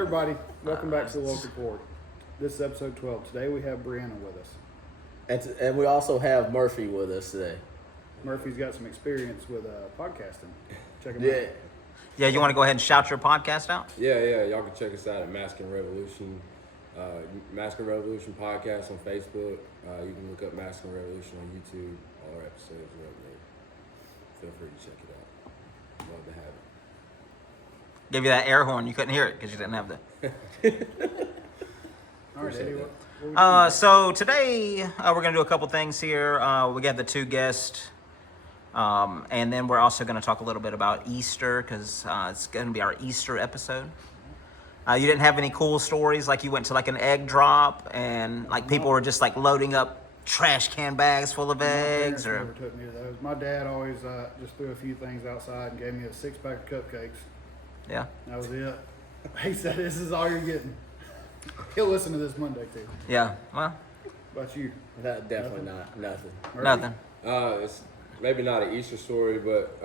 everybody, welcome back to the Local Port. This is episode 12. Today we have Brianna with us. And we also have Murphy with us today. Murphy's got some experience with podcasting. Check him out. Yeah, you want to go ahead and shout your podcast out? Yeah. Y'all can check us out at Masculine Revolution. Masculine Revolution podcast on Facebook. You can look up Masculine Revolution on YouTube. All our episodes are up there. Feel free to check it out. Love to have it. Give you that air horn. You couldn't hear it because you didn't have the. All right, Eddie, what So today we're going to do a couple things here. We got the two guests. And then we're also going to talk a little bit about Easter because it's going to be our Easter episode. You didn't have any cool stories like you went to like an egg drop and like people were just like loading up trash can bags full of eggs or. Never took me to those. My dad always just threw a few things outside and gave me a 6-pack of cupcakes. Yeah. That was it. He said, "This is all you're getting." He'll listen to this Monday too. Yeah. Well. About you? That definitely not nothing. Murphy? Nothing. It's maybe not an Easter story, but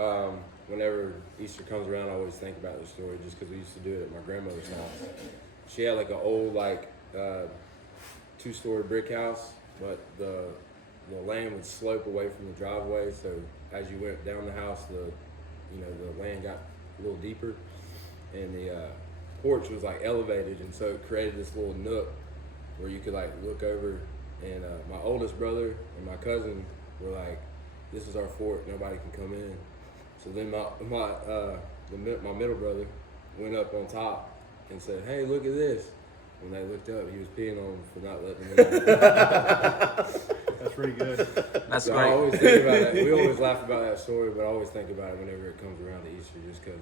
whenever Easter comes around, I always think about the story just because we used to do it at my grandmother's house. She had like an old 2-story brick house, but the land would slope away from the driveway. So as you went down the house, the land got a little deeper, and the porch was like elevated, and so it created this little nook where you could like look over. And my oldest brother and my cousin were like, "This is our fort. Nobody can come in." So then my middle brother went up on top and said, "Hey, look at this." When they looked up, he was peeing on them for not letting them in. That's pretty good. That's So great. I always think about that. We always laugh about that story, but I always think about it whenever it comes around to Easter, just because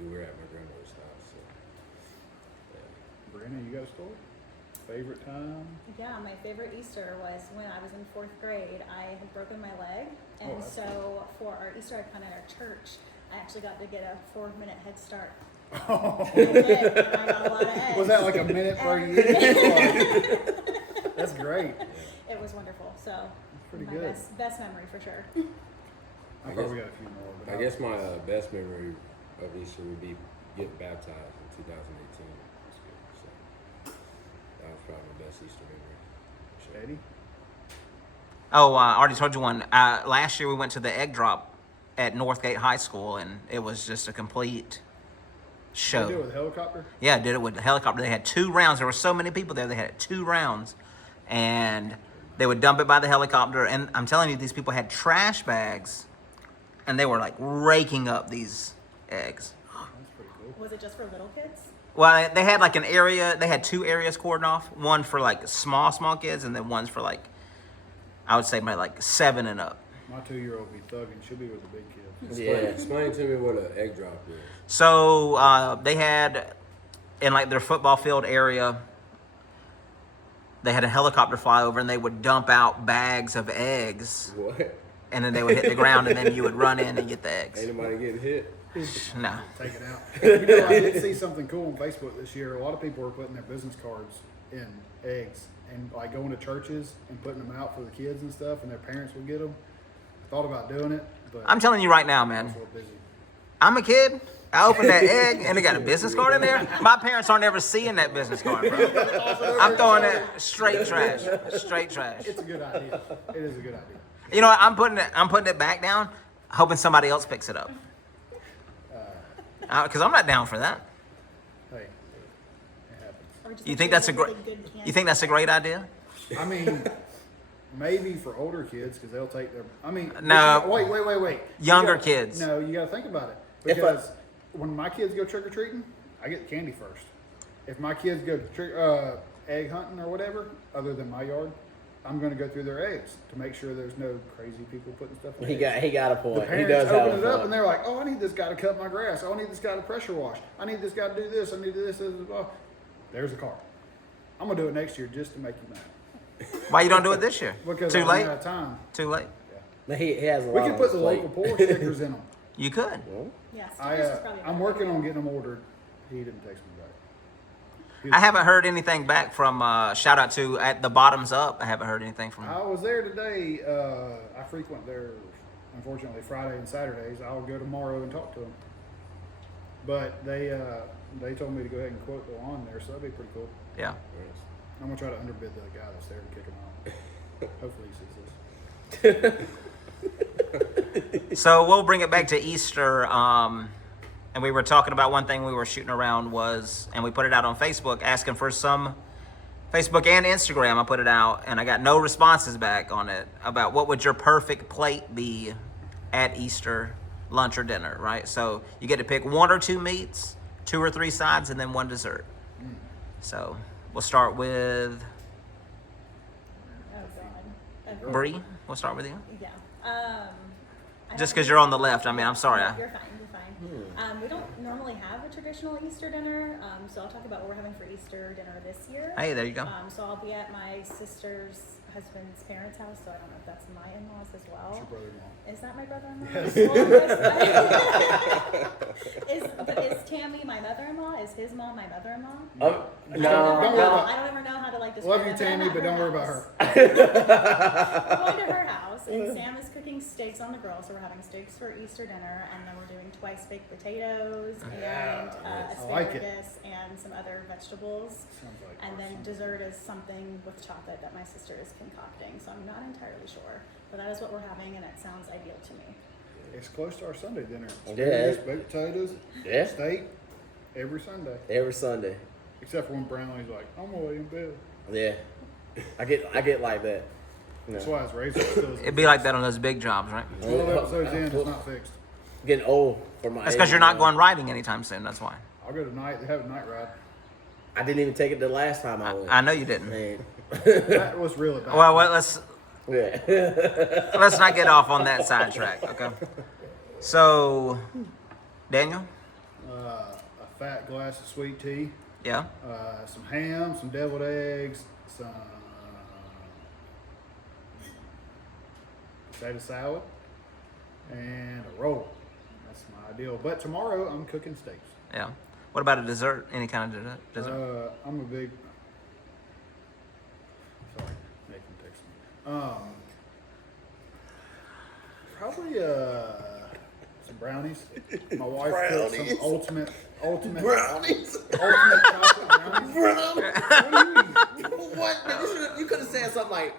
we were at my grandmother's house. So, yeah. Brianna, you got a story? Favorite time? Yeah, my favorite Easter was when I was in 4th grade. I had broken my leg, and Oh, that's so for our Easter egg hunt at our church, I actually got to get a 4-minute head start. Oh. I did. I got a lot of eggs. Was that like a minute per year? That's great. It was wonderful. So pretty my good. best memory for sure. I probably got a few more. But I guess my best memory of Easter would be getting baptized in 2018. So that was probably my best Easter memory. Sure. Eddie? Oh, I already told you one. Last year we went to the egg drop at Northgate High School, and it was just a complete show. Did you do it with a helicopter? Yeah, did it with the helicopter. They had 2 rounds. There were so many people there. They had 2 rounds, and they would dump it by the helicopter. And I'm telling you, these people had trash bags, and they were like raking up these eggs. That's pretty cool. Was it just for little kids? Well, they had like an area. They had 2 areas cordoned off. One for like small kids, and then one's for like, I would say maybe like 7 and up. My 2-year-old be thugging. She'll be with the big kids. Explain to me what an egg drop is. So they had, in like their football field area, they had a helicopter fly over and they would dump out bags of eggs. What? And then they would hit the ground and then you would run in and get the eggs. Ain't nobody getting hit? No. Take it out. You know, I did see something cool on Facebook this year. A lot of people were putting their business cards in eggs and like going to churches and putting them out for the kids and stuff, and their parents would get them. Thought about doing it, but I'm telling you right now, I was man. a little busy. I'm a kid. I opened that egg and it got a business card in there. My parents aren't ever seeing that business card, bro. I'm throwing that straight trash. Straight trash. It's a good idea. It is a good idea. You know what? I'm putting it back down, hoping somebody else picks it up. Because I'm not down for that. Hey, it happens. Or just You think that's a really great? good candy? You think that's a great idea? I mean, maybe for older kids because they'll take their. I mean, No. Wait. Younger You gotta- kids. No, you got to think about it If I- because when my kids go trick or treating, I get the candy first. If my kids go egg hunting or whatever, other than my yard, I'm going to go through their eggs to make sure there's no crazy people putting stuff in He eggs. got a The point. He parents does have open a it up point. and they're like, "Oh, I need this guy to cut my grass. Oh, I need this guy to pressure wash. I need this guy to do this. I need this." There's a car. I'm gonna do it next year just to make you mad. Why you don't do it this year? Because Too I late. ran out of time. Too late. He has a We lot could on put his the plate. local poor stickers in them. You could. Yeah, I, stickers is probably I'm better. working on getting them ordered. He didn't text me back. I haven't heard anything back from. Shout out to at the Bottoms Up. I haven't heard anything from. I was there today. I frequent there, unfortunately, Friday and Saturdays. I'll go tomorrow and talk to them. But they they told me to go ahead and quote the lawn there, so that'd be pretty cool. Yeah. I'm gonna try to underbid the guy that's there and kick him out. Hopefully he sees this. So we'll bring it back to Easter. And we were talking about one thing we were shooting around was, and we put it out on Facebook, asking for some Facebook and Instagram. I put it out, and I got no responses back on it about what would your perfect plate be at Easter lunch or dinner, right? So you get to pick 1 or 2 meats, 2 or 3 sides, and then 1 dessert. So we'll start with Oh God. Okay. Bree. We'll start with you. Yeah. I Just don't- because you're on the left. I mean, I'm sorry. You're fine. You're fine. We don't normally have a traditional Easter dinner, so I'll talk about what we're having for Easter dinner this year. Hey, there you go. So I'll be at my sister's husband's parents' house, so I don't know if that's my in-laws as well. Your brother-in-law. Is that my brother-in-law? Yes. But is Tammy my mother-in-law? Is his mom my mother-in-law? Oh, Don't no. worry about I don't ever know how to like describe Love you, it, but I'm Tammy, at but don't worry about house. her. We're going to her house, and Sam is cooking steaks on the grill, so we're having steaks for Easter dinner, and then we're doing twice baked potatoes and I like it. asparagus and some other vegetables. Sounds like And then awesome. dessert is something with chocolate that my sister is concocting, so I'm not entirely sure. But that is what we're having, and it sounds ideal to me. It's close to our Sunday dinner. Yeah. Asparagus, baked potatoes, Yeah. steak, every Sunday. Every Sunday. Except for when Brownlee's like, I'm gonna lay in bed. Yeah. I get like that. You That's know, why his razor still It'd be like that on those big jobs, right? 12 episodes in, it's not fixed. getting old for my That's age, because you're not man. going riding anytime soon. That's why. I'll go tonight. They have a night ride. I didn't even take it the last time I went. I know you didn't. Man. That was really bad. Well, let's Yeah. not get off on that sidetrack, okay? So, Daniel, A fat glass of sweet tea, yeah, some ham, some deviled eggs, some potato salad, and a roll. That's my ideal. But tomorrow I'm cooking steaks. yeah. What about a dessert? Any kind of dessert? I'm a big. Sorry, Nathan texted me. Probably some brownies. My wife cooked some ultimate Brownies. ultimate chocolate brownies. What? You could have said something like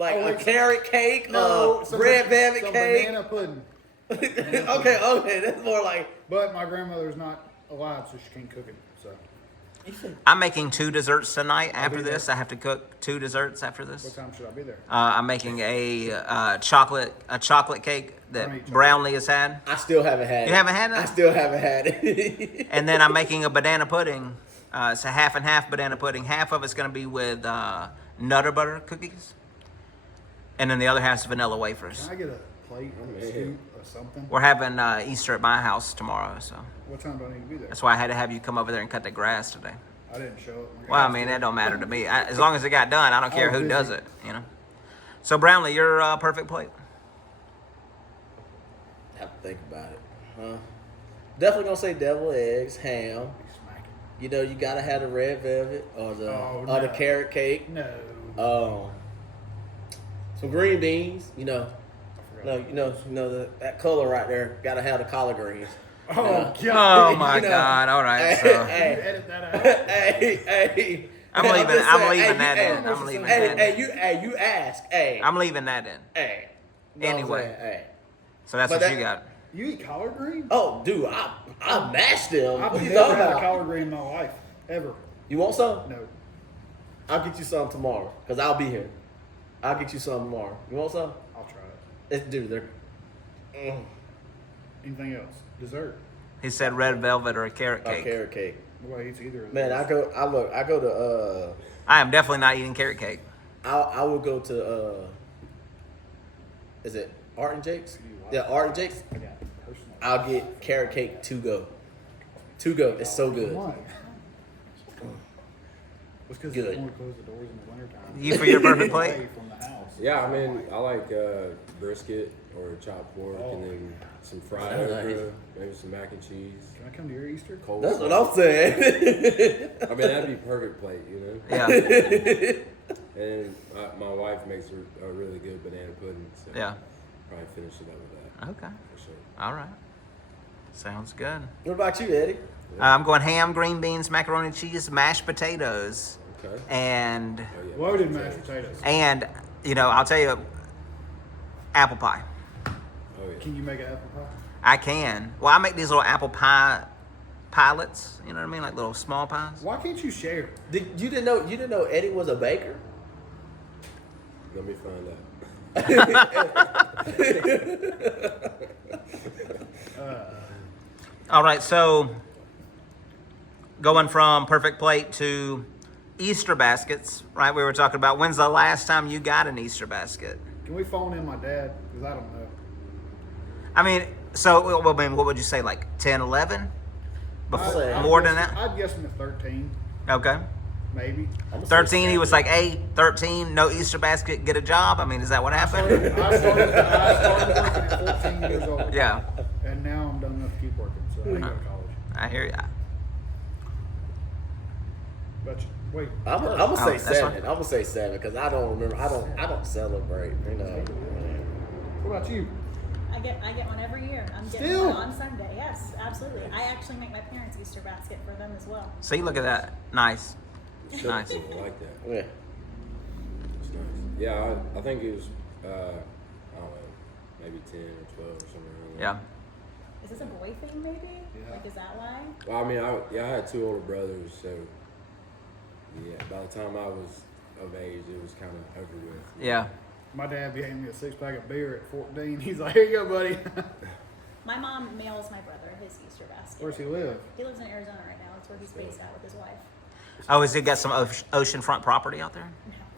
Oh, a carrot cake, some red velvet some cake. banana pudding. Okay, that's more like. But my grandmother's not alive, so she can't cook it. So I'm making 2 desserts tonight. After be there. this, I have to cook 2 desserts after what this. time should I be there? I'm making a chocolate cake that Don't eat chocolate. Brownlee has had, I still haven't had it. You haven't had it? I still haven't had it. and then I'm making a banana pudding. It's a half and half banana pudding. Half of it's going to be with Nutter Butter cookies, and then the other half's vanilla wafers. Can I get a plate or a scoop or something? We're having Easter at my house tomorrow, so What time do I need to be there? that's why I had to have you come over there and cut the grass today. I didn't show up. Well, I mean, that don't matter to me. As long as it got done, I don't care was who busy. does it, you know. So, Brownlee, your perfect plate. Have to think about it, huh? Definitely gonna say deviled eggs, ham. Smack it. You know, you gotta have the red velvet or the Oh, or the no. carrot cake. No. Some green beans. You know, I forgot. that color right there. Gotta have the collard greens. Oh, Yeah. God. Oh my You know, God! All right, Hey, so You hey, edit that out. hey. I'm just leaving saying, that hey, in. I'm leaving hey, that hey, you ask. Hey, I'm leaving that in. hey. Know what I'm Anyway. saying? Hey. So that's But what that- you got. You eat collard green? Oh, dude, I mashed them. I've What you never talking had a about? collard green in my life. Ever. You want some? No. I'll get you some tomorrow, cause I'll be here. I'll get you some tomorrow. You want some? I'll try it. Dude, they're. Anything else? Dessert? He said red velvet or a carrot A cake. carrot cake. Nobody eats either of Man, those. I go to I am definitely not eating carrot cake. I will go to is it Art and Jake's? Yeah, Art and Jake's. I got it personally. I'll get carrot cake to go. To go. It's so good. Why? It's because Good. they only close the doors in the wintertime. You for your perfect Away plate? from the house. Yeah, I mean, I like brisket or chopped pork, Oh. and then some fried Sounds okra, nice. maybe some mac and cheese. Can I come to your Easter? Cold. That's what I'm saying. I mean, that'd be perfect plate, you know. Yeah. And my wife makes a really good banana pudding, so Yeah. probably finish it up with that Okay. for sure. All right. Sounds good. What about you, Eddie? I'm going ham, green beans, macaroni and cheese, mashed potatoes, Okay. and Oh, yeah. Loaded mashed potatoes. I'll tell you, apple pie. Oh, yeah. Can you make an apple pie? I can. Well, I make these little apple pie pilots. You know what I mean, like little small pies. Why can't you share? You didn't know Eddie was a baker? Let me find out. All right, so going from perfect plate to Easter baskets, right? We were talking about when's the last time you got an Easter basket? Can we phone in my dad? Because I don't know. I mean, so what would you say, like 10, 11? Before, I'd more guess- than that? I'd guess him at 13, Okay. maybe. 13, he was like, hey, 13, no Easter basket, get a job. I mean, is that what happened? I started working at 14 years old. Yeah, And now I'm done enough to keep working, so I ain't go to college. I hear ya. But wait, I'm gonna say that's 7. fine. I'm gonna say 7 because I don't remember. I don't celebrate. You know. what about you? I get one every year. I'm getting Still? one on Sunday. Yes, absolutely. I actually make my parents' Easter basket for them as well. See, look at that. Nice. Nice. Nice. I like that. Yeah. It's nice. Yeah, I think it was, I don't know, maybe 10 or 12 or something around there. Yeah. Is this a boy thing, maybe? Yeah. Like, is that why? Well, I mean, I had 2 older brothers, so yeah, by the time I was of age, it was kind of over with. Yeah. My dad gave me a 6-pack of beer at 14. He's like, here you go, buddy. My mom mails my brother his Easter basket. Where's he live? He lives in Arizona right now. That's where he's based at with his wife. Oh, has he got some oceanfront property out there?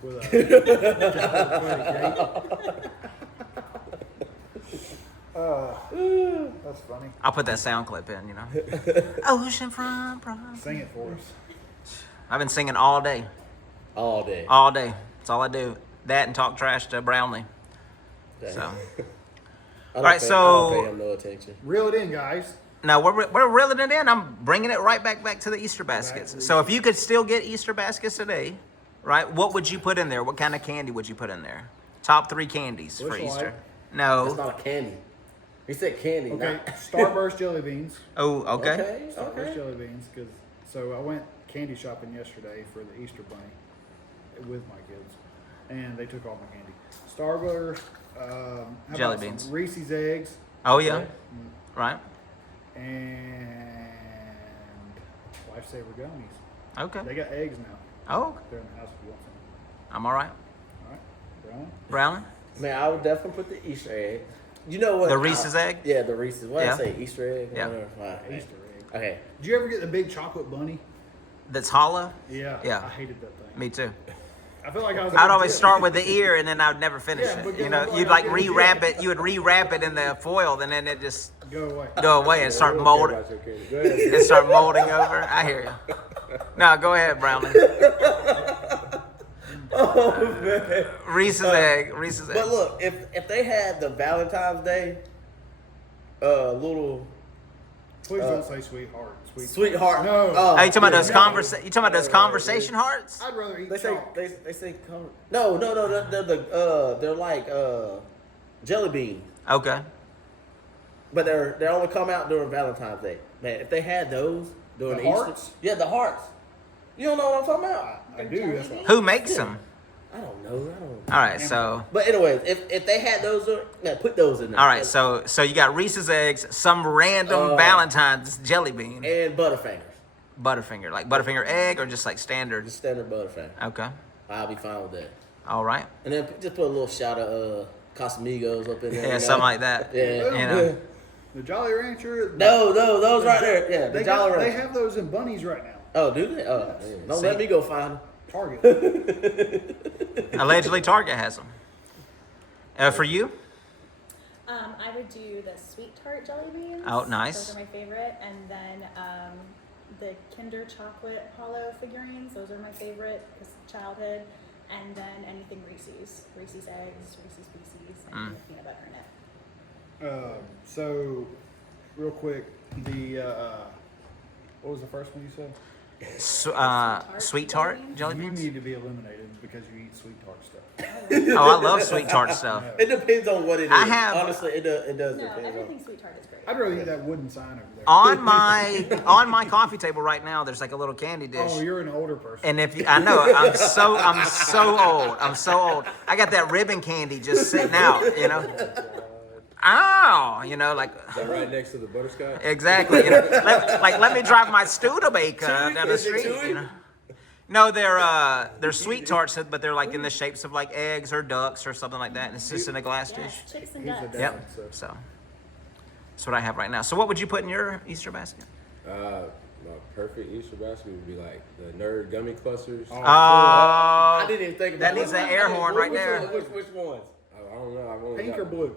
With a that's funny. I'll put that sound clip in, you know. Oceanfront property. Sing it for us. I've been singing all day. All day. All day. That's all I do. That and talk trash to Brownlee. Dang. So, I don't right, pay- so- I don't pay him no attention. Reel it in, guys. now we're reeling it in. I'm bringing it right back to the Easter baskets. So if you could still get Easter baskets today, right, what would you put in there? What kind of candy would you put in there? Top 3 candies for Bush Light. Easter. That's No. not a candy. He said candy. Okay, Not... Starburst jelly beans. Oh, okay. Okay. Starburst Okay. jelly beans. So I went candy shopping yesterday for the Easter bunny with my kids, and they took all my candy. Starburst. How Jelly about some beans. Reese's eggs. Oh yeah. Okay. Right. And Lifesaver gummies. Okay. They got eggs now. Oh, They're in the house if you want some. I'm all right. All right, Brian. Brownlee? Man, I would definitely put the Easter egg. You know what? The Reese's egg? Yeah, the Reese's. What Yeah. did I say? Easter egg? Yeah. Whatever. All right. Easter egg. Okay. Did you ever get the big chocolate bunny? That's hollow? Yeah. Yeah. I hated that thing. Me too. I feel like I was. I'd always start with the ear and then I'd never finish Yeah, it. because You know, I'm you'd like, like I'm getting rewrap it. it. You would rewrap it in the foil and then it just Go away. go away and start I don't care molding. about your candy. Go ahead. And start molding over. I hear you. No, go ahead, Brownlee. Oh man. Reese's egg. Reese's egg. But look, if they had the Valentine's Day, little Please don't say sweetheart. sweetheart. No. Oh, you talking about those No. You talking about those conversation hearts? I'd rather eat They say chalk. they say come. No. They're like jelly beans, Okay. but they only come out during Valentine's Day. Man, if they had those during The Easter, hearts? yeah, the hearts. You don't know what I'm talking about? I do. That's why. Who makes them? I don't know. I don't. All right, so But anyways, if they had those, man, put those in there. all right, so you got Reese's eggs, some random Valentine's jelly bean, and Butterfingers, Butterfinger, like Butterfinger egg or just like standard. just standard Butterfinger. Okay. I'll be fine with that. All right. And then just put a little shot of Casamigos up in there. Yeah, you know? something like that. Yeah. You know. The Jolly Rancher. No, those right there. Yeah, the They Jolly They Rancher. have those in bunnies right now. Oh, do they? Oh, Yes. don't See? let me go find them. Target. Allegedly, Target has them. For you? I would do the sweet tart jelly beans. Oh, nice. Those are my favorite. And then the Kinder chocolate hollow figurines. Those are my favorite because of childhood. And then anything Reese's. Reese's eggs, Reese's Pieces, and with peanut butter in it. So, real quick, the what was the first one you said? Sweet tart jelly You beans. need to be eliminated because you eat sweet tart stuff. Oh, I love sweet tart stuff. It depends on what it is. I have- Honestly, it does No, depend everything on. sweet tart is great. I'd rather eat that wooden sign over there. On my coffee table right now, there's like a little candy dish. Oh, you're an older person. And if you, I know, I'm so old. I'm so old. I got that ribbon candy just sitting out, you know. Ow, you know, like Is that right next to the butterscotch? exactly. You know, let me drive my Studebaker down the Is it street. chewy? You know. No, they're sweet tarts, but they're like in the shapes of like eggs or ducks or something like that, and it's just in a glass dish. Yes, chicks and He's a ducks. dad, Yep. so. So that's what I have right now. So what would you put in your Easter basket? My perfect Easter basket would be like the nerd gummy clusters. Oh, I didn't even think about that needs an air horn right there. Which ones? I don't know. I've only Pink got or blue?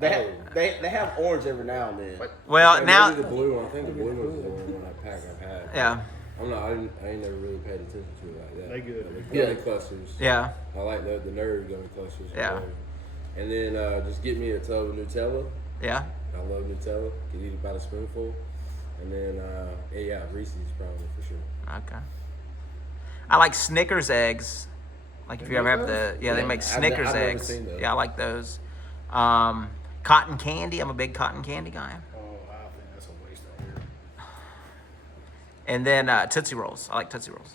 They have orange every now and then. Well, Maybe now, the blue one. I think the blue one's the only one I've had. yeah, I ain't never really paid attention to it like that. They good. The gummy clusters. yeah, I like the nerd gummy clusters. Yeah. And then just get me a tub of Nutella. yeah. I love Nutella. Can eat about a spoonful. And then Reese's probably for sure. Okay. I like Snickers eggs. Like if you ever have they make Snickers I've never eggs. seen those. Yeah, I like those. Cotton candy. I'm a big cotton candy guy. Oh, I think that's a waste of here. And then Tootsie Rolls. I like Tootsie Rolls.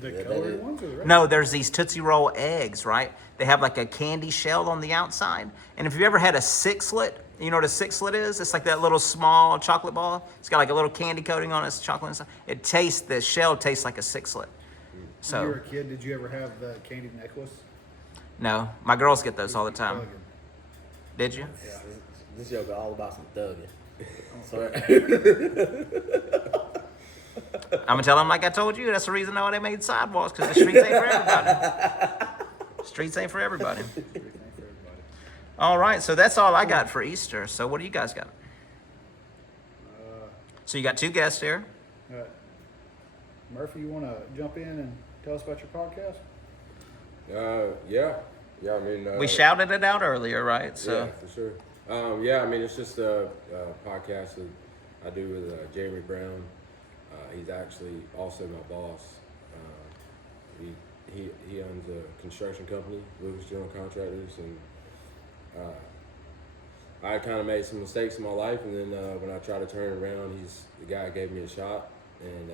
The That colored is- ones or the red? No, there's these Tootsie Roll eggs, right? They have like a candy shell on the outside. And if you ever had a sixlet, you know what a sixlet is? It's like that little small chocolate ball. It's got like a little candy coating on its chocolate and stuff. The shell tastes like a sixlet. When you So, were a kid, did you ever have the candy necklace? no, my girls get those all the time. Elegant. Did you? Yeah. This yoga all about some thugging. Sorry. I'm gonna tell them like I told you. That's the reason why they made sidewalks, because the streets ain't for everybody. Streets ain't for everybody. Great thing for everybody. All right, so that's all I got for Easter. So what do you guys got? So you got two guests here. Murphy, you want to jump in and tell us about your podcast? Yeah. I mean, We shouted it out earlier, right? So yeah, for sure. I mean, it's just a podcast that I do with Jeremy Brown. He's actually also my boss. He owns a construction company, Lucas General Contractors, and I kind of made some mistakes in my life, and then when I tried to turn it around, he's the guy who gave me a shot, and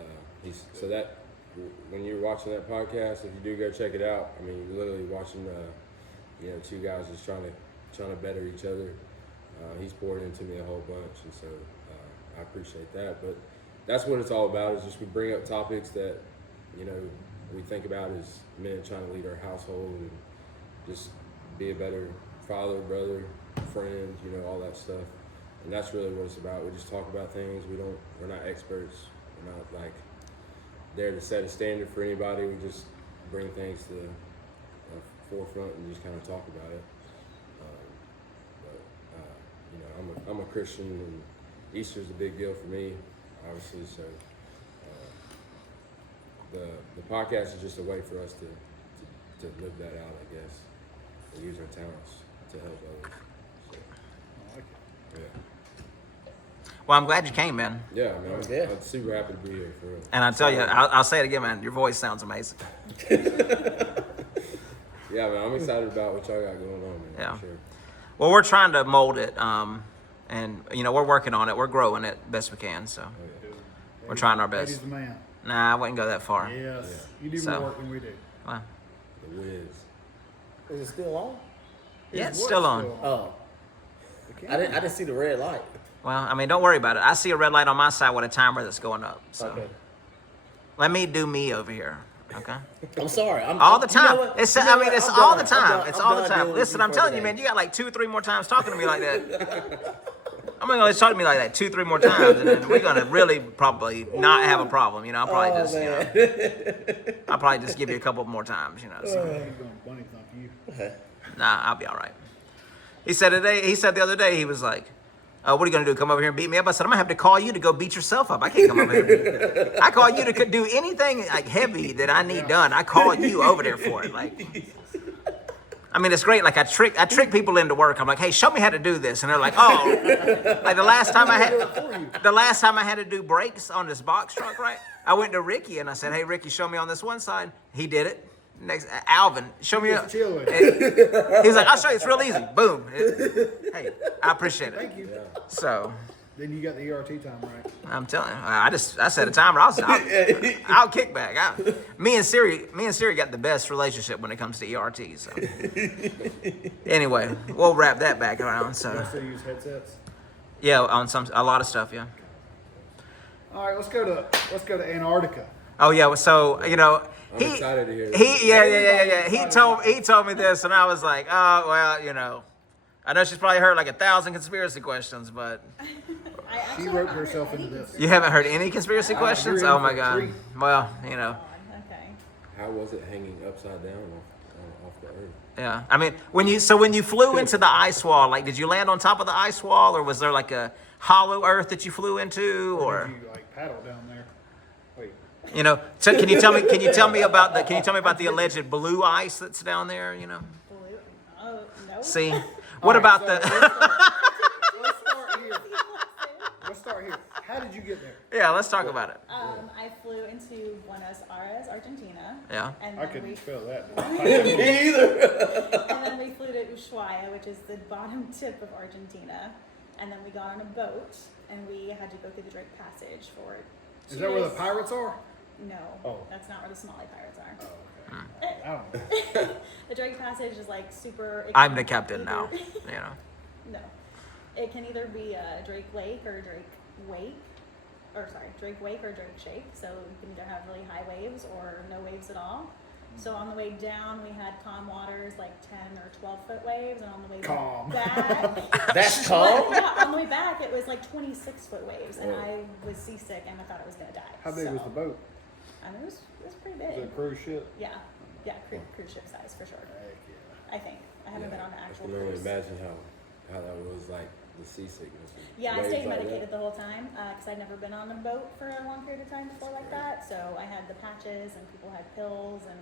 when you're watching that podcast, if you do go check it out, I mean, you're literally watching two guys just trying to better each other. He's poured into me a whole bunch, and so I appreciate that. But that's what it's all about, is just we bring up topics that, we think about as men trying to lead our household and just be a better father, brother, friend, all that stuff. And that's really what it's about. We just talk about things. We're not experts. We're not like there to set a standard for anybody. We just bring things to the forefront and just kind of talk about it. I'm a Christian, and Easter's a big deal for me, obviously. So the podcast is just a way for us to live that out, I guess, and use our talents to help others. So, I like it. yeah. well, I'm glad you came, man. Yeah, man. Yeah. I'm super happy to be here, for real. And I tell you, I'll say it again, man. Your voice sounds amazing. Yeah, man. I'm excited about what y'all got going on, man. Yeah. For sure. Well, we're trying to mold it, and we're working on it. We're growing it best we can. So we're trying our best. Eddie's the man. Nah, I wouldn't go that far. Yes. Yeah. You do So- more work than we do. Well, The Wiz. Is it still on? yeah, it's His still what's on. Oh, The I didn't see the red light. Well, I mean, don't worry about it. I see a red light on my side with a timer that's going up. So Okay. let me do me over here. Okay. I'm sorry. All the time. You know what? It's You know what? it's I'm all done. the time. I'm done. It's I'm all the done time. dealing with Listen, you I'm for telling the you, day. man, you got like 2-3 more times talking to me like that. I'm gonna talk to me like that 2-3 more times, and then we're gonna really probably not have a problem. I'll probably Oh, just, man. I'll probably just give you a couple more times. So. He's going to bunny thump you. Nah, I'll be all right. He said the other day, he was like, what are you going to do, come over here and beat me up? I said, I'm going to have to call you to go beat yourself up. I can't come over here. I call you to do anything like heavy that I need done. I call you over there for it. Like, I mean, it's great. Like I trick people into work. I'm like, hey, show me how to do this, and they're like, oh, like the last time I had to do brakes on this box truck, right? I went to Ricky and I said, hey, Ricky, show me on this one side. He did it. Next, Alvin, show me. Just chilling. He's like, I'll show you. It's real easy. Boom. Hey, I appreciate it. Thank you. So. Then you got the ERT time right. I'm telling you, I set a timer. I'll kick back. Me and Siri got the best relationship when it comes to ERT. So anyway, we'll wrap that back around. You So guys still use headsets? yeah, on a lot of stuff. Yeah. All right, let's go to Antarctica. Oh yeah. So I'm excited to hear this. Yeah. He told me this, and I was like, oh well, I know she's probably heard like 1,000 conspiracy questions, but She roped herself into this. you haven't heard any conspiracy questions? you're in Oh my for a God. treat. Well, Okay. How was it hanging upside down off the earth? yeah. I mean, when you flew into the ice wall, like, did you land on top of the ice wall, or was there like a hollow earth that you flew into, Or or did you like paddle down there? Wait. So can you tell me about the alleged blue ice that's down there? Blue. Oh no. See, what All right, about so the? Let's start here. How did you get there? Yeah, let's talk about it. I flew into Buenos Aires, Argentina. Yeah. And I then couldn't we spell that. Me either. and then we flew to Ushuaia, which is the bottom tip of Argentina. And then we got on a boat, and we had to go through the Drake Passage for 2 Is that where the days. pirates are? No, Oh. that's not where the Somali pirates are. Oh, okay. I don't know. The Drake Passage is like super. I'm the captain now. No, it can either be Drake Lake or Drake Wake, Drake Wake or Drake Shake. So you can either have really high waves or no waves at all. So on the way down, we had calm waters, like 10 or 12-foot waves, and on the way Calm. back, That's calm. yeah, on the way back, it was like 26-foot waves, and Whoa. I was seasick and I thought I was gonna die. How big was the boat? I mean, it was pretty Was it a big. cruise ship? Yeah, cruise ship size for sure. Heck yeah. I think I haven't been on an I actual can only cruise. imagine how that was like the seasickness. Yeah, I Waves stayed like that. medicated the whole time because I'd never been on a boat for a long period of time before like that. So I had the patches, and people had pills, and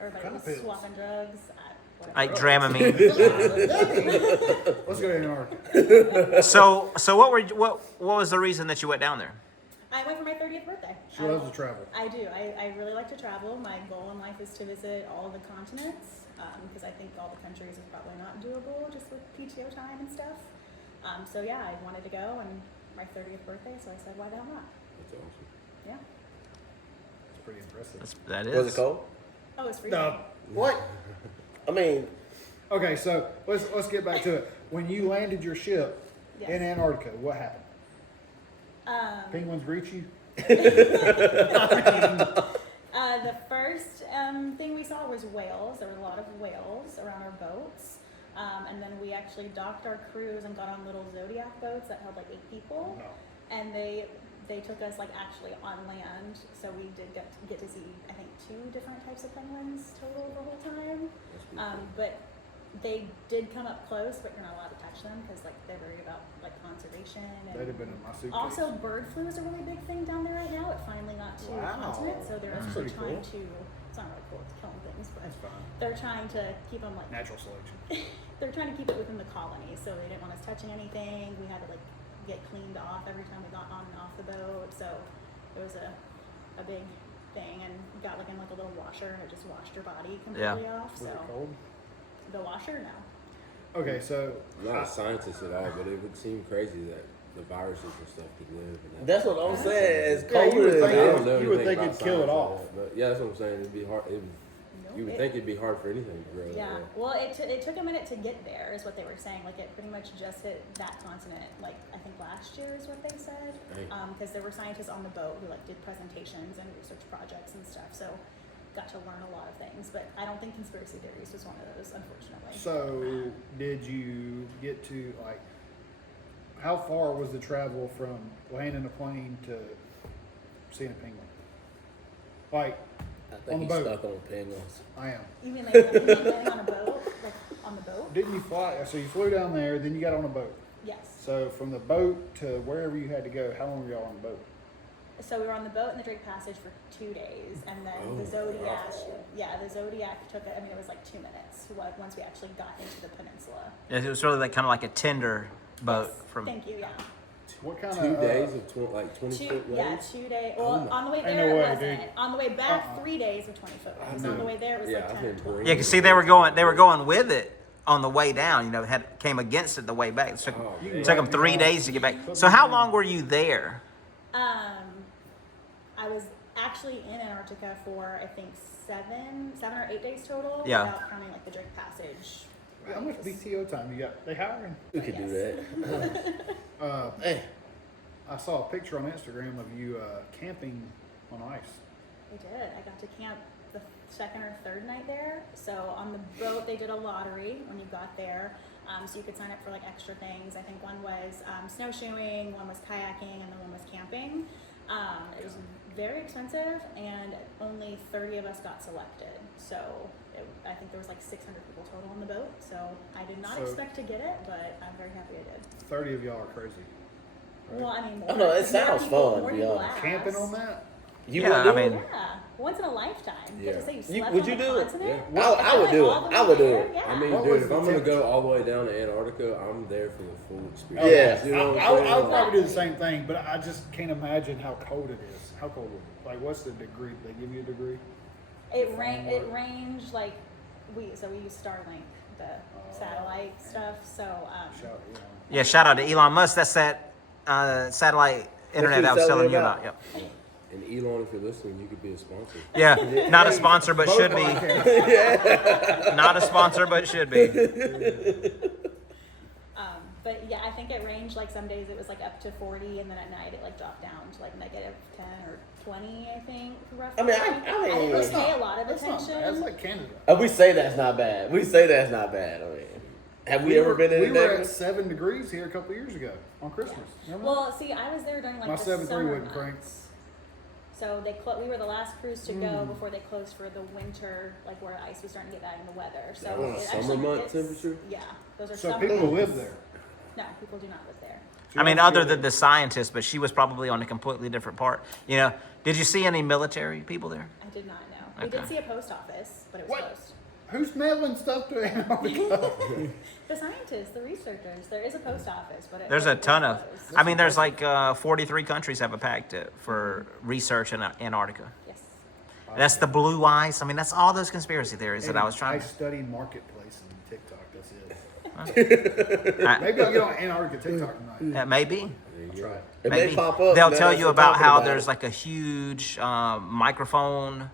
everybody What was kind of pills? swapping drugs. Whatever. Like Dramamine. Let's go to Antarctica. So what was the reason that you went down there? I went for my 30th birthday. She loves to travel. I do. I really like to travel. My goal in life is to visit all the continents because I think all the countries is probably not doable just with PTO time and stuff. So yeah, I wanted to go, and my 30th birthday, so I said, why the hell not? That's awesome. Yeah. It's pretty impressive. That is. Was it cold? Oh, it's freezing. No. What? I mean, Okay, so let's get back to it. When you landed your ship Yes. in Antarctica, what happened? Penguins greet you? The first thing we saw was whales. There were a lot of whales around our boats. And then we actually docked our cruise and got on little Zodiac boats that held like 8 people. No. And they took us like actually on land. So we did get to see, I think, 2 different types of penguins total the whole time. That's pretty cool. But they did come up close, but you're not allowed to touch them because like they're worried about like conservation. And They'd have been in my suitcase. also, bird flu is a really big thing down there right now. It finally got to the Wow. continent, so they're That's actually pretty trying cool. to. It's not really cool. It's killing things, but That's fine. they're trying to keep them like. Natural selection. They're trying to keep it within the colony, so they didn't want us touching anything. We had to like get cleaned off every time we got on and off the boat. So it was a big thing, and we got like in like a little washer, and it just washed your body completely off. Was So it cold? the washer, no. Okay, so I'm not a scientist at all, but it would seem crazy that the viruses and stuff could live in that. that's what I'm saying. It's Yeah, cold. you would as think I hell. don't know you would anything think about it'd kill it science off. like that, but yeah, that's what I'm saying. It'd be hard. No, You would it- think it'd be hard for anything to grow. Yeah, that way. well, it took a minute to get there, is what they were saying. Like, it pretty much just hit that continent, like, I think last year is what they said. Dang. Because there were scientists on the boat who, like, did presentations and research projects and stuff, so got to learn a lot of things. But I don't think conspiracy theories was one of those, unfortunately. So, did you get to, like, how far was the travel from landing a plane to seeing a penguin? Like, I on think the he's boat. stuck on penguins. I am. You mean, like, landing on a boat? Like, on the boat? Didn't you fly? So you flew down there, then you got on a boat. Yes. So from the boat to wherever you had to go, how long were y'all on the boat? So we were on the boat in the Drake Passage for 2 days, and then the Zodiac. Yeah, the Zodiac took it. I mean, it was like 2 minutes once we actually got into the peninsula. It was really like kind of like a tender boat from. Thank you. Yeah. What kind 2 of days of 20-foot waves? Yeah, 2 days. Well, on the way Ain't there no it way, wasn't. dude. On the way back, 3 days of 20-foot waves. On the way there it was Yeah, like I 10 or think 12. Yeah, cause see, they were going with it on the way down. You know, came against it the way back. It took, Oh, it man. took them 3 days to get back. So how long were you there? I was actually in Antarctica for I think 7 or 8 days total. Yeah. Without counting like the drink passage. How much BTO time you got? They hiring? We could do that. Hey, I saw a picture on Instagram of you camping on ice. I did. I got to camp the second or third night there. So on the boat, they did a lottery when you got there. So you could sign up for like extra things. I think one was snowshoeing, one was kayaking, and then one was camping. It was very expensive, and only 30 of us got selected. So I think there was like 600 people total on the boat. So I did not So- expect to get it, but I'm very happy I did. 30 of y'all are crazy. Well, I mean, more, I know, it more sounds people, fun, more to be people honest. ask. Camping on that? you Yeah, would do I mean- it? Yeah, once in a lifetime. Get to Yeah. say you You- slept would on you the do it? continent. Yeah. I would do it. All the I way would do there, it. Yeah. I mean, What dude, was if the I'm gonna temperature? go all the way down to Antarctica, I'm there for the full experience. Yeah. You know what I I'm would saying? probably do the same thing, but I just can't imagine how cold it is. How cold is it? Like, what's the degree? They give you a degree? It ranged like we use Starlink, the satellite stuff. So Shout, you know. Yeah, shout out to Elon Musk. That's that satellite internet he I was was telling telling you you about. about. Yep. And Elon, if you're listening, you could be a sponsor. Yeah, not a sponsor, but Both should be. podcasts. Not a sponsor, but should be. but yeah, I think it ranged like some days it was like up to 40, and then at night it like dropped down to like negative 10 or 20, I think, roughly. I mean, I mean, didn't that's pay a lot of That's not attention. bad. That's like Canada. We say that's not bad. We say that's not bad. I mean, have we ever been in We a were at negative? 7 degrees here a couple years ago on Christmas. Remember? Well, see, I was there during like My the 7.3 summer wouldn't crank. months. So we were the last cruise to go before they closed for the winter, like where ice was starting to get bad in the weather. So That was it summer actually month gets- temperature? Yeah, those are So summer people months. live there. No, people do not live there. I mean, other than the scientist, but she was probably on a completely different part. You know, did you see any military people there? I did not know. We Okay. did see a post office, but it was What? closed. Who's mailing stuff to Antarctica? The scientists, the researchers. There is a post office, but There's a it's ton of. closed. I mean, there's like 43 countries have a pact for research in Antarctica. Yes. That's the blue ice. I mean, that's all those conspiracy theories that I was trying I to. study marketplace and TikTok. That's it. I- Maybe I'll get on Antarctica TikTok tonight. Maybe. There you go. If Maybe. they pop up, They'll man, tell let's you start about talking how about there's it. like a huge microphone.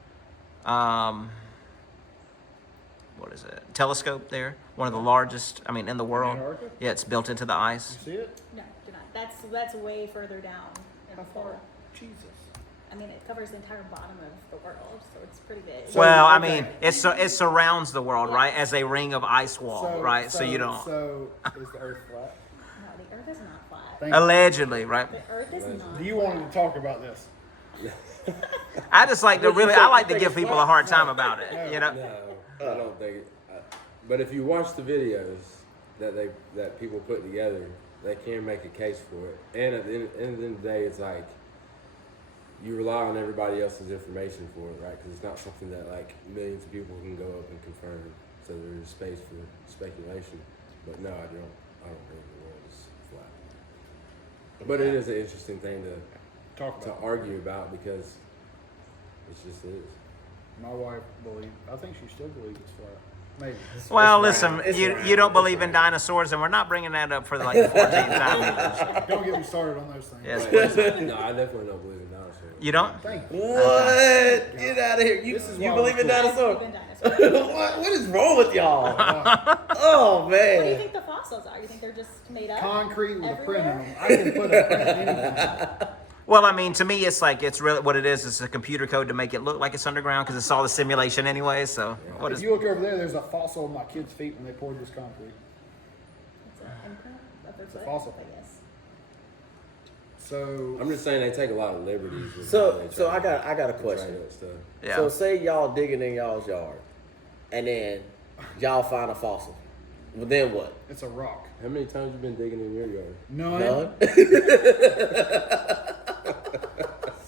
What is it? Telescope there. One of the largest. I mean, in the world. Antarctica? Yeah, it's built into the ice. You see it? No, do not. That's way further down. in How the far? floor. Jesus. I mean, it covers the entire bottom of the world, so it's pretty big. So- Well, I okay. mean, it surrounds the world, right, as a ring of ice wall, right? So you don't. So is the Earth flat? No, the Earth is not flat. Thank you. Allegedly, right? The Earth is not. Do you want to talk about this? I just like to really. I like to give people a hard time about it. You know. No, I don't think it. But if you watch the videos that people put together, they can make a case for it. And at the end of the day, it's like you rely on everybody else's information for it, right? Because it's not something that like millions of people can go up and confirm. So there's space for speculation. But no, I don't think the world is flat. But it is an interesting thing Talk to about. argue about because it just is. My wife believes. I think she still believes it's flat. Maybe. Well, It's listen, round. It's you round. don't believe in dinosaurs, and we're not bringing that up for like the 14th time. either. Don't get me started on those things. Yes, No, I definitely don't believe in dinosaurs. You don't? Thank you. What? Get out of here! You This is you why believe in we're cool. dinosaurs? Believe in dinosaurs. What is wrong with y'all? Oh What do you man! think the fossils are? You think they're just made up? Concrete with a print on Everywhere? them. I can put a print on anything. Well, I mean, to me, it's like it's really what it is. It's a computer code to make it look like it's underground because it's all the simulation anyway. So what If is? you look over there, there's a fossil of my kid's feet when they poured this concrete. It's an imprint of their foot, fossil. I guess. So I'm just saying they take a lot of liberties. With how So they so try I got a to question. portray that stuff. Yeah. So say y'all digging in y'all's yard, and then y'all find a fossil. Well, then what? it's a rock. How many times you been digging in your yard? None. None.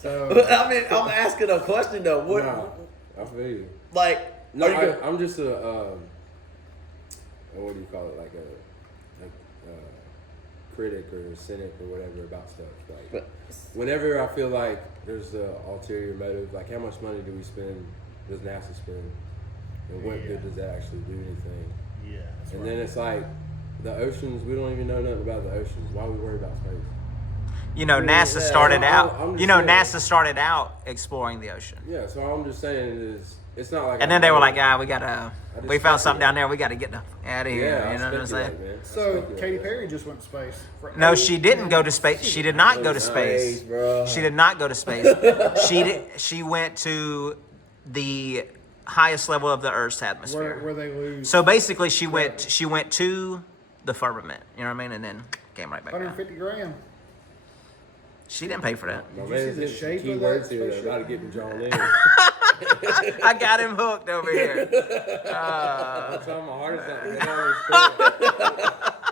So I mean, I'm asking a question though. What? No. I feel you. Like, No, are you gonna- I'm just a what do you call it? Like a critic or a cynic or whatever about stuff. Like But- whenever I feel like there's an ulterior motive, like how much money do we spend? Does NASA spend? And what good does that actually do anything? Yeah. That's And right. then it's like the oceans. We don't even know nothing about the oceans. Why we worry about space? You know, NASA Yeah, started I'm out. just You know, saying. NASA started out exploring the ocean, Yeah. So I'm just saying is it's not like. and I then they were know- like, "Ah, we gotta. just We found something speculate. down there. We got to get the out of here." Yeah, you know what I'm saying? speculate, man. I So speculate. Katy Perry just went to space. No, she didn't go to space. She did not go to space. bro. She did not go to space. She went to the highest level of the Earth's atmosphere. Where they lose So basically, she went to the firmament. You know what I mean? And then came right back down. 150 grand. She didn't pay for that. My Did you man's see the hitting some shape key of that words here. spaceship? About to get me drawn in. I got him hooked over here. I'm trying my hardest not to get on this trail.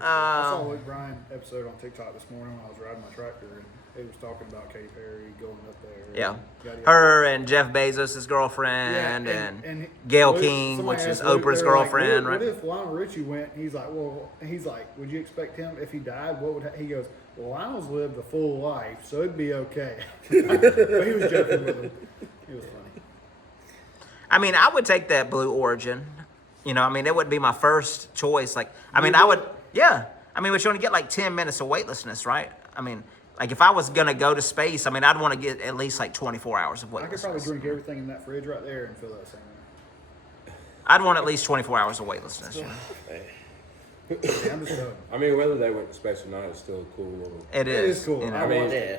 I saw a Luke Bryan episode on TikTok this morning when I was riding my tractor, and he was talking about Katy Perry going up there. Yeah, Yada, yada. her and Jeff Bezos' girlfriend, and Gail Luke- King, somebody which is asked Luke, Oprah's they were like, girlfriend, what right? if Lionel Richie went? He's like, would you expect him if he died? What would he goes? Well, Lionel's lived a full life, so it'd be okay. But he was joking with him. It was funny. I mean, I would take that Blue Origin. You know, I mean, it would be my first choice. Like, I mean, I would, yeah. I mean, but you only get like 10 minutes of weightlessness, right? I mean, like if I was gonna go to space, I mean, I'd want to get at least like 24 hours of I could probably weightlessness. drink everything in that fridge right there and feel that same way. I'd want at least 24 hours of weightlessness. You know? Yeah, I'm just telling I mean, whether they went to space or not, it's still a cool little. It is. is cool. You know? I mean, Yeah.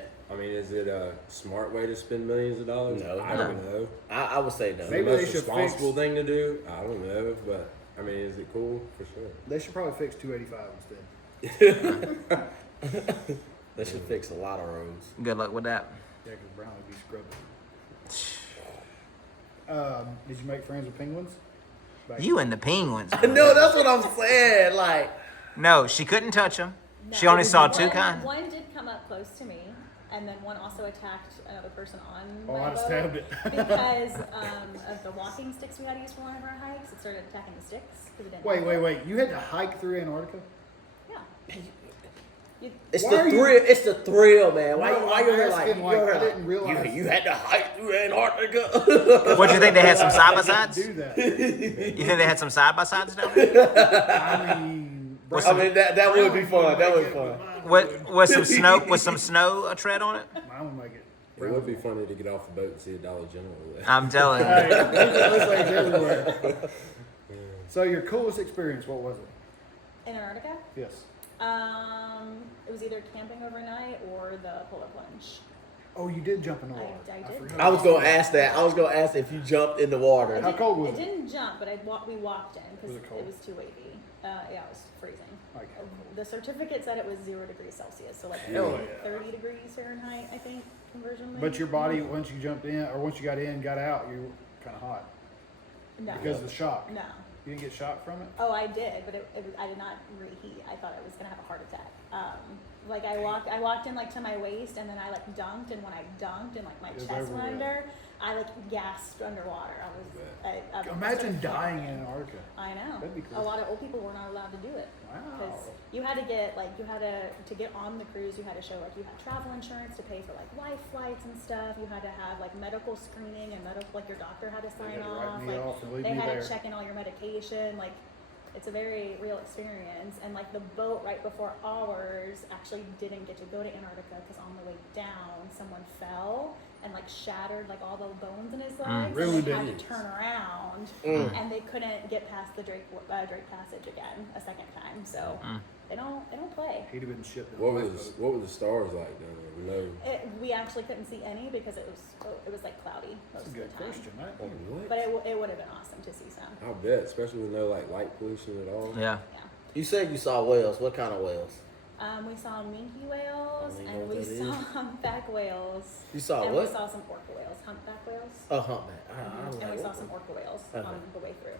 is it a smart way to spend millions of dollars? No. I don't know. I would say no. Maybe the they most should responsible fix- thing to do? I don't know, but I mean, is it cool? For sure. They should probably fix 285 instead. They should fix a lot of roads. Good luck with that. Yeah, because Brown would be scrubbing. Did you make friends with penguins? Back You and the penguins. I know, that's what I'm saying. Like, No, she couldn't touch them. No. She only saw One- two kinds. One did come up close to me, and then one also attacked another person on Oh, my I boat stabbed it. because of the walking sticks we had to use for one of our hikes. It started attacking the sticks because it didn't. Wait. You had to hike through Antarctica? Yeah. You, it's Why the are you- thrill. It's the thrill, man. Why, No, why I'm you here like, asking, you like, over I here didn't like realize- you had to hike through Antarctica? What do you think they had some side by I sides? didn't do that. You think they had some side by sides down there? I mean, I mean, that would be fun. That would be Brown fun. make it, but With some snow, with some snow tread on it. Mine would make it. It would be funny to get off the boat and see a Dollar General there. I'm telling you. Hey, those things everywhere. So your coolest experience, what was it? in Antarctica, Yes. it was either camping overnight or the polar plunge. Oh, you did jump in the water. I did. forgot. I was gonna ask that. I was gonna ask if you jumped in the water. How cold was it? it? Didn't jump, but we walked in because Was it cold? it was too wavy. Yeah, it was freezing. Okay. The certificate said it was 0 degrees Celsius, so like Hell yeah. 30 degrees Fahrenheit, I think, conversion rate. But your body, once you jumped in, or once you got in, got out, you were kind of hot no, because of the shock. no. You didn't get shocked from it? Oh, I did, but I did not reheat. I thought I was gonna have a heart attack. Like I walked in like to my waist, and then I like dunked, and when I dunked and like my It was chest over went with. under, I like gasped underwater. I Imagine dying in Antarctica. I know. That'd be A cool. lot of old people were not allowed to do it. Wow. Because you had to get to get on the cruise, you had to show like you had travel insurance to pay for like life flights and stuff. You had to have like medical screening and like your doctor had to sign had to write off. me Like off and leave they me had there. to check in all your medication. Like it's a very real experience. And like the boat right before ours actually didn't get to go to Antarctica because on the way down someone fell and like shattered like all the bones in his legs. Ruined and they it. had to turn around and they couldn't get past the Drake Passage again a second time. So they don't play. He'd have been shipped in a What lifeboat. were the stars like down there? No. We actually couldn't see any because it was like cloudy most That's a of good the time. question, right? What? But it would have been awesome to see some. I bet, especially with no like light pollution at all. Yeah. Yeah. You said you saw whales. What kind of whales? We saw minke whales I don't even know and what we that saw is. humpback whales. You saw and what? we saw some orca whales, humpback whales. Oh, humpback. I don't And we know. saw some orca whales Uh-huh. on the way through.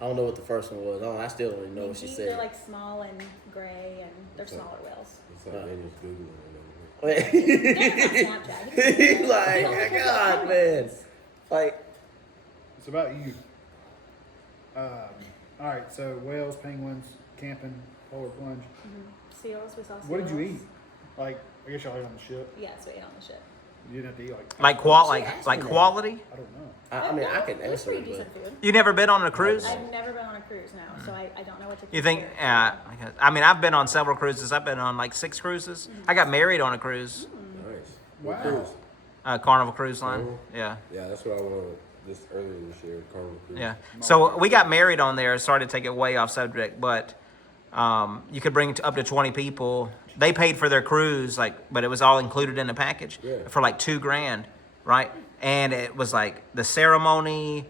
I don't know what the first one was. I still don't even know what she Minke, said. they're like small and gray and they're What's up? smaller whales. It's like Huh. they just Googling it over here. They're not Snapchat. He's They like, don't look at God, their man. phones. Like, It's about you. All right, so whales, penguins, camping, polar plunge. Seals, we saw seals. What did you eat? Like, I guess y'all ate on the ship. Yes, we ate on the ship. You didn't have to eat like. Like quality? I don't know. I mean, I can It was answer pretty it, but decent food. You never been on a cruise? I've never been on a cruise now, so I don't know what to You think? consider. I mean, I've been on several cruises. I've been on like 6 cruises. I got married on a cruise, Nice. Wow. What cruise? Carnival Cruise Line. Carnival? Yeah, Yeah, that's what I wanted this earlier this year. Carnival cruise. yeah. So we got married on there. Sorry to take it way off subject, but you could bring up to 20 people. They paid for their cruise, but it was all included in the package for like $2,000, right? And it was like the ceremony,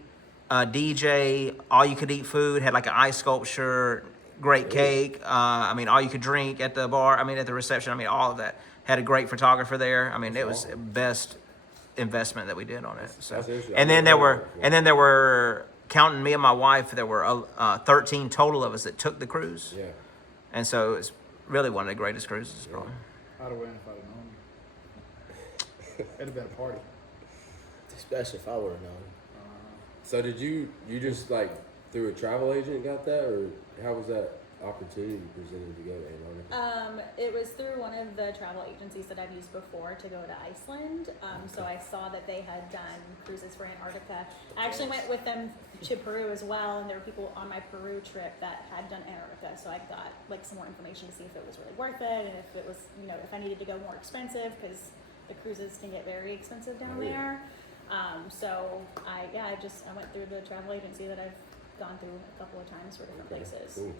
DJ, all you could eat food, had like an ice sculpture, great cake. I mean, all you could drink at the bar. I mean, at the reception. I mean, all of that. Had a great photographer there. I mean, it was the best investment that we did on it. So, That's interesting. and then there were counting me and my wife, there were 13 total of us that took the cruise. Yeah. And so it's really one of the greatest cruises, probably. I'd have went if I'd have known you. It'd have been a party. especially if I would have known. So did you just like through a travel agent got that, or how was that opportunity presented to go to Antarctica? It was through one of the travel agencies that I've used before to go to Iceland. So I saw that they had done cruises for Antarctica. I actually went with them to Peru as well, and there were people on my Peru trip that had done Antarctica. So I got like some more information to see if it was really worth it, and if it was, if I needed to go more expensive, because the cruises can get very expensive down there. So I went through the travel agency that I've gone through a couple of times for different places. Cool.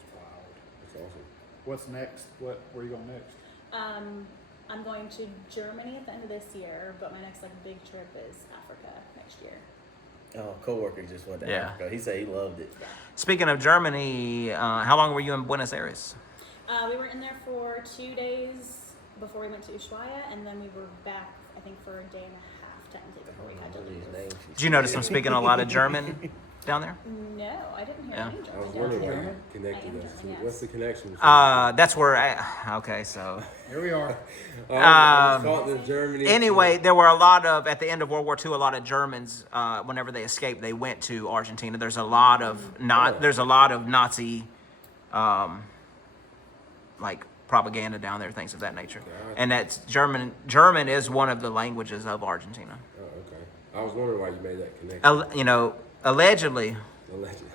That's awesome. What's next? Where are you going next? I'm going to Germany at the end of this year, but my next big trip is Africa next year. Oh, coworker just went to Yeah. Africa. He said he loved it. Yeah. Speaking of Germany, how long were you in Buenos Aires? We were in there for 2 days before we went to Ushuaia, and then we were back, I think, for a day and a half technically before we had to leave. Did you notice I'm speaking a lot of German down there? No, I didn't hear Yeah. any I was German. wondering why down you there. connected I am those two. German, What's yes. the connection? That's where okay, so. Here we are. I was caught in Germany. Anyway, there were a lot of, at the end of World War II, a lot of Germans, whenever they escaped, they went to Argentina. There's a lot of Nazi, propaganda down there, things of that nature. And that's German. German is one of the languages of Argentina. Oh, okay. I was wondering why you made that connection. Allegedly, Allegedly.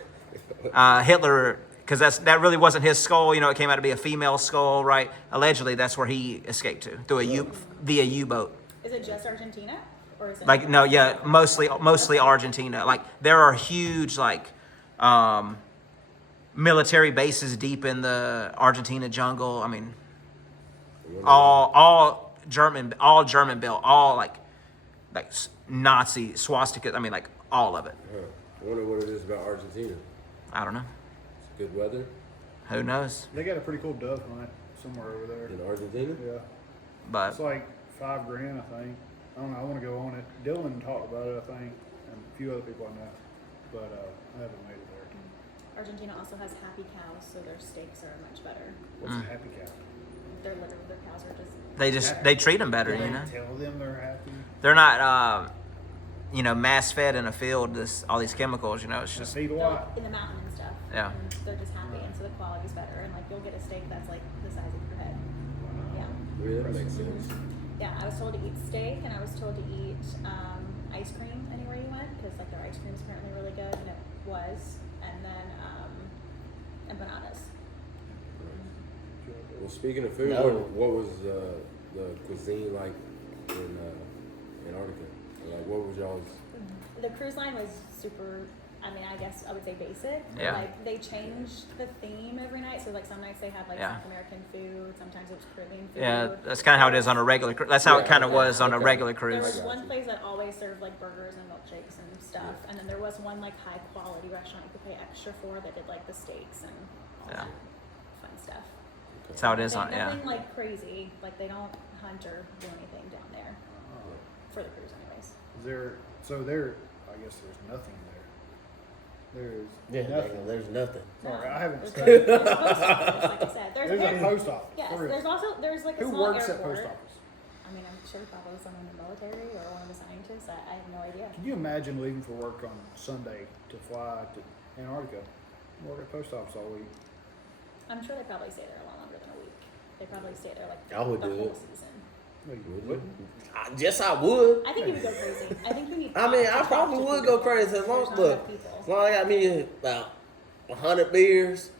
Hitler, because that really wasn't his skull. It came out to be a female skull, right? Allegedly, that's where he escaped to via U-boat. Is it just Argentina, or is it? No, yeah, mostly Argentina. There are huge military bases deep in the Argentina jungle. I mean, all German built, all like Nazi swastikas. I mean, all of it. I wonder what it is about Argentina. I don't know. It's good weather Who knows? They got a pretty cool dove hunt somewhere over there. in Argentina. Yeah. But It's like $5,000, I think. I don't know. I want to go on it. Dylan talked about it, I think, and a few other people I know, but I haven't made it there. Argentina also has happy cows, so their steaks are much better. What's a happy cow? Their cows are just. they treat them better. Do they tell them they're happy? They're not mass fed in a field. All these chemicals. It's just Feed a They're lot. in the mountain and stuff. Yeah. And they're just happy, and so the quality's better. And you'll get a steak that's the size of your head. Yeah. Yeah, that makes sense. Yeah, I was told to eat steak, and I was told to eat ice cream anywhere you went, because their ice cream is apparently really good, and it was. And then and bananas. Well, speaking of food, No. what was the cuisine like in Antarctica? What was y'all's? The cruise line was super. I mean, I guess I would say basic. Yeah. They changed the theme every night. So some nights they had Yeah. South American food. Sometimes it was Caribbean food. yeah. That's kind of how it is on a regular. That's how it kind of was on a regular There cruise. was got one you. place that always served burgers and milkshakes and stuff, and then there was one high quality restaurant you could pay extra for that did the steaks and all Yeah. that fun stuff. That's how it is on. Nothing Yeah. crazy. They don't hunt or do anything down there for the cruise, anyways. Is there? So there. I guess there's nothing there. There's Yeah, nothing. there's nothing. Sorry, I haven't There's studied. there's a post office, like I said. There's a post office. Yes, for real. there's a Who small works airport. at post office? sure probably someone in the military or one of the scientists. I have no idea. Can you imagine leaving for work on Sunday to fly to Antarctica, work at the post office all week? I'm sure they probably stay there a lot longer than a week. They probably stay there like I would the do whole it. season. No, you Would wouldn't. Yes, I would. I think you would go crazy. I think you need. I mean, to I talk probably to would people. go crazy as long There's as not look, enough people. as long as I got me about 100 beers,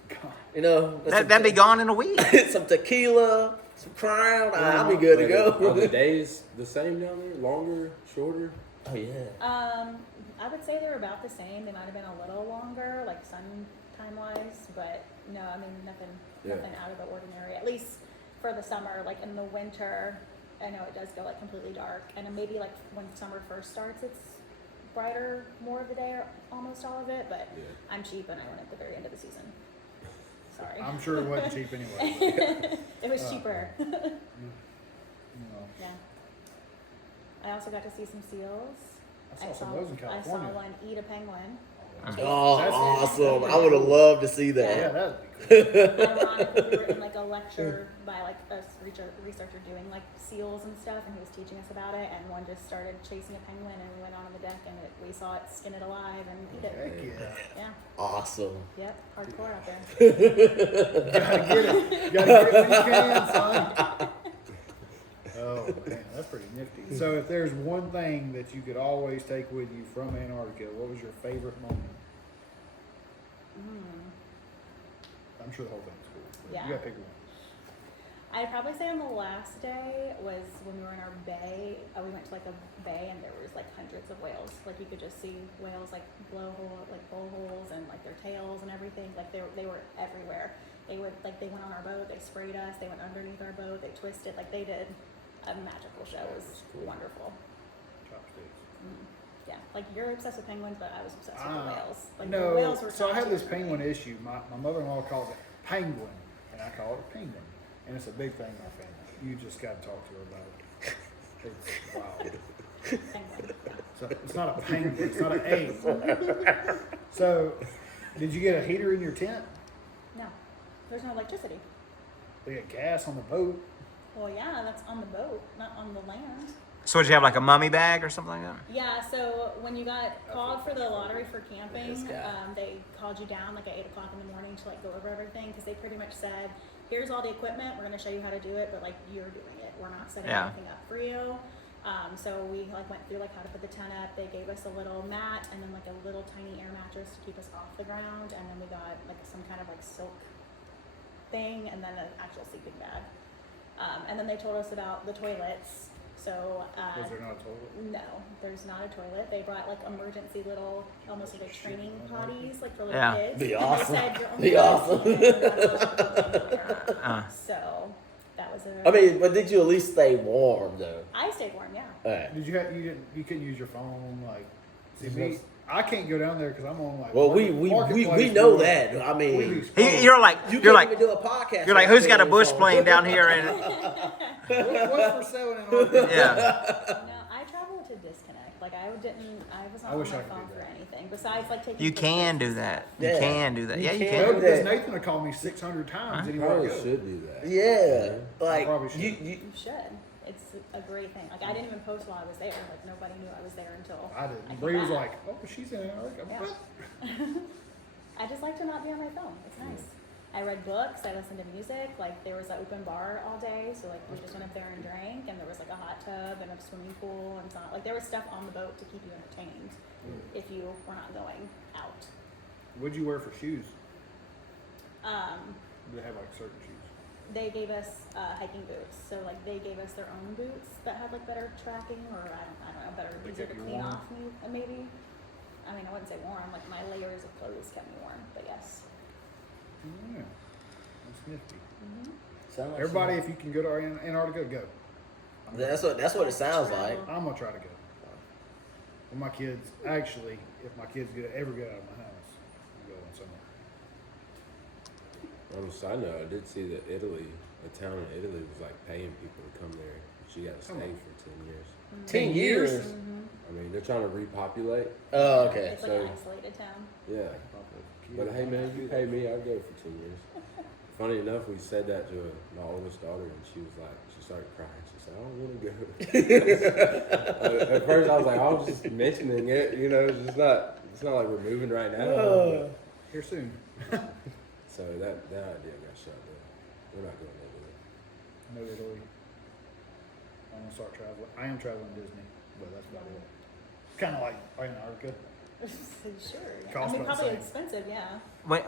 you know, That'd be gone in a week. some tequila, some Crown. I'll be good to Are the go. days the same down there? Longer, shorter? Oh yeah. I would say they're about the same. They might have been a little longer, like sun time wise, but no, I mean Yeah. nothing out of the ordinary. At least for the summer. Like in the winter, I know it does go like completely dark, and then maybe like when summer first starts, it's brighter more of the day, or almost all of it. But Yeah. I'm cheap, and I went at the very end of the season. Sorry, I'm sure it wasn't cheap anyway. it was cheaper. You know, Yeah. I also got to see some seals. I saw some of those in I California. saw one eat a penguin. Oh, That's- awesome! I would have loved to see yeah, that. that'd be cool. Ironically, we were in like a lecture by like a researcher doing like seals and stuff, and he was teaching us about it. And one just started chasing a penguin, and we went on the deck, and we saw it skin it alive and eat it. Heck yeah. Yeah. Awesome. Yep. Hardcore out there. Gotta get it. Gotta get it when you can, son. Oh man, that's pretty nifty. So if there's one thing that you could always take with you from Antarctica, what was your favorite moment? I'm sure the whole thing's cool. But Yeah. You gotta pick one. I'd probably say on the last day was when we were in our bay. We went to like a bay, and there was like hundreds of whales. Like you could just see whales like blowholes and like their tails and everything. Like they were everywhere. They went on our boat. They sprayed us. They went underneath our boat. They twisted. Like they did a magical show. It was wonderful. Chopsticks. Yeah, like you're obsessed with penguins, but I was obsessed with the whales. Like the No, whales were so I top have this tier for me. penguin issue. My mother-in-law calls it penguin, and I call it penguin. And it's a big thing in our family. You just got to talk to her about it. It's wild. Penguin. So it's not a penguin. It's not an egg. So, did you get a heater in your tent? No, there's no electricity. They got gas on the boat. Well, yeah, that's on the boat, not on the land. So would you have like a mummy bag or something like that? Yeah, so when you got called for the lottery for camping, This guy. they called you down like at 8 o'clock in the morning to like go over everything, because they pretty much said, here's all the equipment, we're going to show you how to do it, but like you're doing it. We're not setting Yeah. anything up for you. So we like went through like how to put the tent up. They gave us a little mat and then like a little tiny air mattress to keep us off the ground, and then we got like some kind of like silk thing, and then an actual sleeping bag. And then they told us about the toilets. So Was there not a toilet? no, there's not a toilet. They brought like emergency little, almost like training potties, like for little Yeah. kids. Be And awesome. They said you're only Be allowed awesome. to use it, you're not allowed to go in there. Uh. So that was a. I mean, but did you at least stay warm though? I stayed warm, yeah. Alright. Did you couldn't use your phone? Like, see me, I can't go down there because I'm on like. Well, we Marketplace know for- that. I we mean, be exposed. You're like you you're can't like even do a podcast. you're like without who's got a being bush on your plane phone. down here and What's for sale in Antarctica? yeah. No, I traveled to disconnect. Like I was I not on wish my I could phone do for that. anything besides like taking. You can pictures do and that. stuff. You Yeah. can do that. You Yeah, you can. No, can. because that. Nathan will call me 600 times anywhere I Probably go. should do that. Yeah, like probably should. you You should. It's a great thing. Like I didn't even post while I was there. Like nobody knew I was there until. I I didn't. came Bree was back. like, "Oh, she's in Antarctica." Yeah. What? I just like to not be on my phone. It's nice. I read books. I listened to music. Like there was an open bar all day, so like we just went up there and drank. And there was like a hot tub and a swimming pool and some, like there was stuff on the boat to keep you entertained if you were not going out. What'd you wear for shoes? Um, Do they have like certain shoes? they gave us hiking boots, so like they gave us their own boots that had like better tracking, or I don't know, better They easier kept to you clean warm? off maybe. I mean, I wouldn't say warm. Like my layers of clothes kept me warm, but yes. Yeah, that's nifty. sound like Everybody, if you can go to Antarctica, go. That's what it sounds like. I'm gonna try to go. When my kids, actually, if my kids ever get out of my house, I'm going somewhere. On a side note, I did see that Italy, a town in Italy, was like paying people to come there. She got to stay for 10 years. 10 years. I mean, they're trying to repopulate. Oh, okay. It's like So- an isolated town. Yeah. But hey, man, if you pay me, I'd go for 10 years. Funny enough, we said that to my oldest daughter, and she was like, she started crying. She I don't want to go. At first, I was like, I was just mentioning it. You know, it's not like we're moving right now. Here soon. So that idea got shot down. We're not going nowhere. No Italy. I'm gonna start traveling. I am traveling Disney, but that's about it. Kind of like Antarctica. Sure. Yeah. Cost I mean, about the probably same. expensive. Yeah.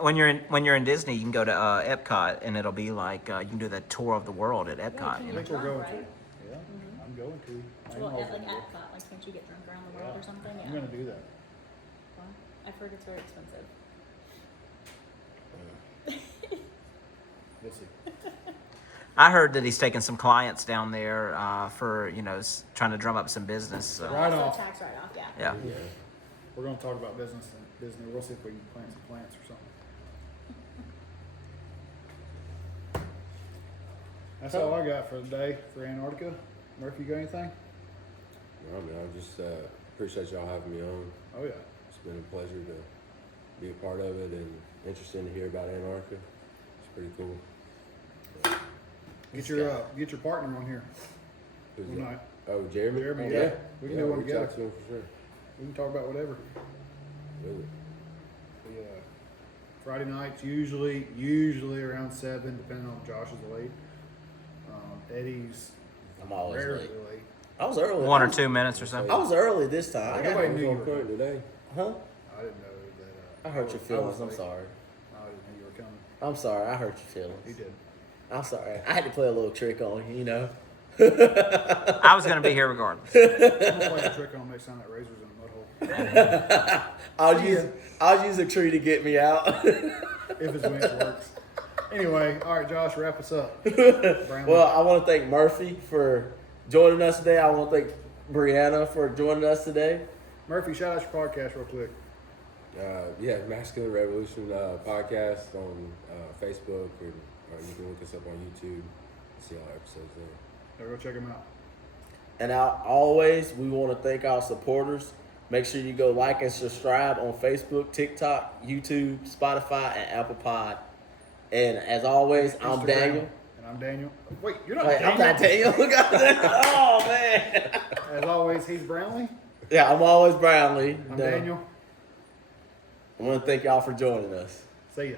When you're in Disney, you can go to Epcot, and it'll be like you can do the tour of the world at Epcot. can You I know? think we're going Right. to. Yeah, I'm going to. I Well, know at like I'm going to. Epcot, like can't you get drunk around the world Yeah. or something? Yeah. I'm gonna do that. Well, I've heard it's very expensive. We'll see. I heard that he's taking some clients down there for trying to drum up some business. So. Right Also off. tax write-off. Yeah. Yeah. Yeah. We're gonna talk about business and Disney. We'll see if we can plant some plants or something. That's all I got for the day for Antarctica. Murphy, you got anything? No, man, I just appreciate y'all having me on. Oh yeah. It's been a pleasure to be a part of it and interesting to hear about Antarctica. It's pretty cool. Get your partner on here. Who's One that? night. Oh, Jeremy? Jeremy, Oh, yeah. We can do one reach together. out to him for sure. We can talk about whatever. Really. Yeah. Friday nights usually around 7, depending on if Josh is late. Eddie's I'm always rarely late. late. I was early. 1 or 2 minutes or so. I was early this time. I got, Nobody I was knew you on were point coming. today. huh? I didn't know that. I hurt your was feelings. I'm late. sorry. I didn't know you were coming. I'm sorry. I hurt your You feelings. did. I'm sorry. I had to play a little trick on you, you know. I was going to be here regardless. I'm gonna play a trick on him next time that razor's in a mud hole. I'll use a tree to get me out. If his winch works. Anyway, all right, Josh, wrap us up. Brown. Well, I want to thank Murphy for joining us today. I want to thank Brianna for joining us today. Murphy, shout out your podcast real quick. Yeah, Masculine Revolution podcast on Facebook, or you can look us up on YouTube. See all our episodes there. Go check him out. And always, we want to thank our supporters. Make sure you go like and subscribe on Facebook, TikTok, YouTube, Spotify, and Apple Pod. And as always, I'm Instagram. Daniel. And I'm Daniel. Wait, you're not Wait, Daniel. I'm not Daniel. Look at that. Oh, man. As always, he's Brownlee. Yeah, I'm always Brownlee. I'm Daniel. I want to thank y'all for joining us. See ya.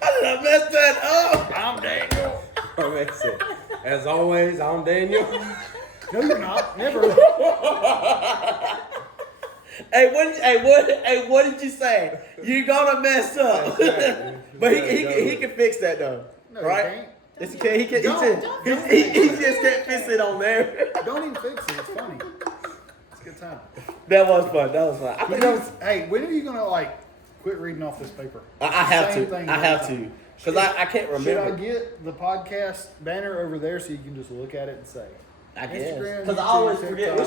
How did I mess that up? I'm Daniel. Oh, that's it. As always, I'm Daniel. No, you're not. Never. Hey, what did you say? You're gonna mess up. But he can fix that though, No, right? you Yes, he can. He Don't just can't fix it on there. can't. Don't even fix it. It's funny. It's a good time. That was fun. I think that was. Hey, when are you gonna quit reading off this paper? I have Same to. thing I every have time. to. Because I can't Should I remember. get the podcast banner over there so you can just look at it and say? I guess. Instagram, Because I YouTube, always TikTok. forget which